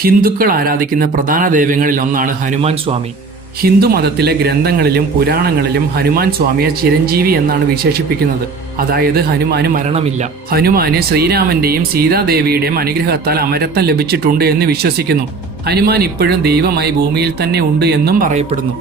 ഹിന്ദുക്കൾ ആരാധിക്കുന്ന പ്രധാന ദൈവങ്ങളിൽ ഒന്നാണ് ഹനുമാൻ സ്വാമി. ഹിന്ദു മതത്തിലെ ഗ്രന്ഥങ്ങളിലും പുരാണങ്ങളിലും ഹനുമാൻ സ്വാമിയെ ചിരഞ്ജീവി എന്നാണ് വിശേഷിപ്പിക്കുന്നത്. അതായത് ഹനുമാന് മരണമില്ല. ഹനുമാന് ശ്രീരാമന്റെയും സീതാദേവിയുടെയും അനുഗ്രഹത്താൽ അമരത്വം ലഭിച്ചിട്ടുണ്ട് എന്ന് വിശ്വസിക്കുന്നു. ഹനുമാൻ ഇപ്പോഴും ദൈവമായി ഭൂമിയിൽ തന്നെ ഉണ്ട് എന്നും പറയപ്പെടുന്നു.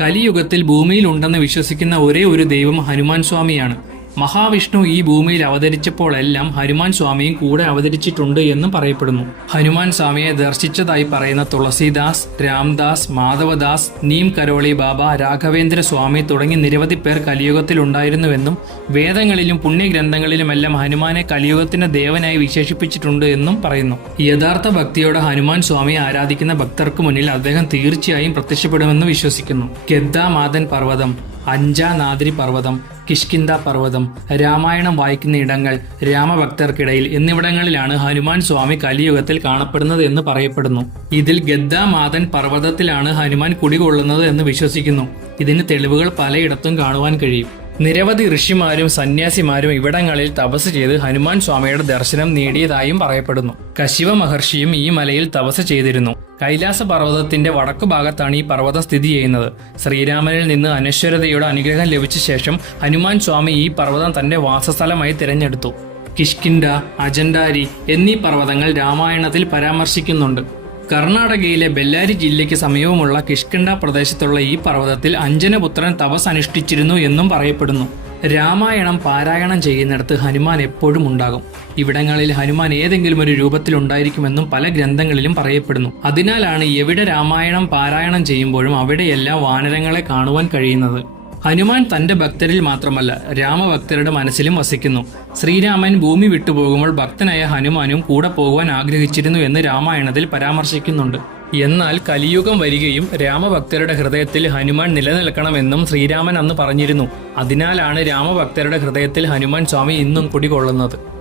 കലിയുഗത്തിൽ ഭൂമിയിൽ ഉണ്ടെന്ന് വിശ്വസിക്കുന്ന ഒരേ ഒരു ദൈവം ഹനുമാൻ സ്വാമിയാണ്. മഹാവിഷ്ണു ഈ ഭൂമിയിൽ അവതരിച്ചപ്പോഴെല്ലാം ഹനുമാൻ സ്വാമിയും കൂടെ അവതരിച്ചിട്ടുണ്ട് എന്നും പറയപ്പെടുന്നു. ഹനുമാൻ സ്വാമിയെ ദർശിച്ചതായി പറയുന്ന തുളസീദാസ് രാംദാസ് മാധവദാസ് നീം കരോളി ബാബ രാഘവേന്ദ്ര സ്വാമി തുടങ്ങി നിരവധി പേർ കലിയുഗത്തിൽ ഉണ്ടായിരുന്നുവെന്നും വേദങ്ങളിലും പുണ്യഗ്രന്ഥങ്ങളിലുമെല്ലാം ഹനുമാനെ കലിയുഗത്തിന്റെ ദേവനായി വിശേഷിപ്പിച്ചിട്ടുണ്ട് എന്നും പറയുന്നു. യഥാർത്ഥ ഭക്തിയോടെ ഹനുമാൻ സ്വാമിയെ ആരാധിക്കുന്ന ഭക്തർക്ക് മുന്നിൽ അദ്ദേഹം തീർച്ചയായും പ്രത്യക്ഷപ്പെടുമെന്ന് വിശ്വസിക്കുന്നു. ഗദ്ദാമാതൻ പർവതം. അഞ്ചാനാദ്രി പർവതം കിഷ്കിന്ദ പർവതം രാമായണം വായിക്കുന്ന ഇടങ്ങൾ രാമഭക്തർക്കിടയിൽ എന്നിവിടങ്ങളിലാണ് ഹനുമാൻ സ്വാമി കലിയുഗത്തിൽ കാണപ്പെടുന്നത് എന്ന് പറയപ്പെടുന്നു. ഇതിൽ ഗദ്ദാമാതൻ പർവതത്തിലാണ് ഹനുമാൻ കുടികൊള്ളുന്നത് എന്ന് വിശ്വസിക്കുന്നു. ഇതിന് തെളിവുകൾ പലയിടത്തും കാണുവാൻ കഴിയും. നിരവധി ഋഷിമാരും സന്യാസിമാരും ഇവിടങ്ങളിൽ തപസ് ചെയ്ത് ഹനുമാൻ സ്വാമിയുടെ ദർശനം നേടിയതായും പറയപ്പെടുന്നു. കശിവ മഹർഷിയും ഈ മലയിൽ തപസ് ചെയ്തിരുന്നു. കൈലാസ പർവതത്തിന്റെ വടക്കു ഭാഗത്താണ് ഈ പർവതം സ്ഥിതി ചെയ്യുന്നത്. ശ്രീരാമനിൽ നിന്ന് അനശ്വരതയുടെ അനുഗ്രഹം ലഭിച്ച ശേഷം ഹനുമാൻ സ്വാമി ഈ പർവതം തന്റെ വാസസ്ഥലമായി തിരഞ്ഞെടുത്തു. കിഷ്കിൻഡ അജണ്ടാരി എന്നീ പർവതങ്ങൾ രാമായണത്തിൽ പരാമർശിക്കുന്നുണ്ട്. കർണാടകയിലെ ബെല്ലാരി ജില്ലയ്ക്ക് സമീപമുള്ള കിഷ്കിണ്ട പ്രദേശത്തുള്ള ഈ പർവതത്തിൽ അഞ്ജനപുത്രൻ തപസ് അനുഷ്ഠിച്ചിരുന്നു എന്നും പറയപ്പെടുന്നു. രാമായണം പാരായണം ചെയ്യുന്നിടത്ത് ഹനുമാൻ എപ്പോഴും ഉണ്ടാകും. ഇവിടങ്ങളിൽ ഹനുമാൻ ഏതെങ്കിലും ഒരു രൂപത്തിൽ ഉണ്ടായിരിക്കുമെന്നും പല ഗ്രന്ഥങ്ങളിലും പറയപ്പെടുന്നു. അതിനാലാണ് എവിടെ രാമായണം പാരായണം ചെയ്യുമ്പോഴും അവിടെയെല്ലാം വാനരങ്ങളെ കാണുവാൻ കഴിയുന്നത്. ഹനുമാൻ തന്റെ ഭക്തരിൽ മാത്രമല്ല രാമഭക്തരുടെ മനസ്സിലും വസിക്കുന്നു. ശ്രീരാമൻ ഭൂമി വിട്ടുപോകുമ്പോൾ ഭക്തനായ ഹനുമാനും കൂടെ പോകുവാൻ ആഗ്രഹിച്ചിരുന്നു എന്ന് രാമായണത്തിൽ പരാമർശിക്കുന്നുണ്ട്. എന്നാൽ കലിയുഗം വരികയും രാമഭക്തരുടെ ഹൃദയത്തിൽ ഹനുമാൻ നിലനിൽക്കണമെന്നും ശ്രീരാമൻ അന്ന് പറഞ്ഞിരുന്നു. അതിനാലാണ് രാമഭക്തരുടെ ഹൃദയത്തിൽ ഹനുമാൻ സ്വാമി ഇന്നും കുടികൊള്ളുന്നത്.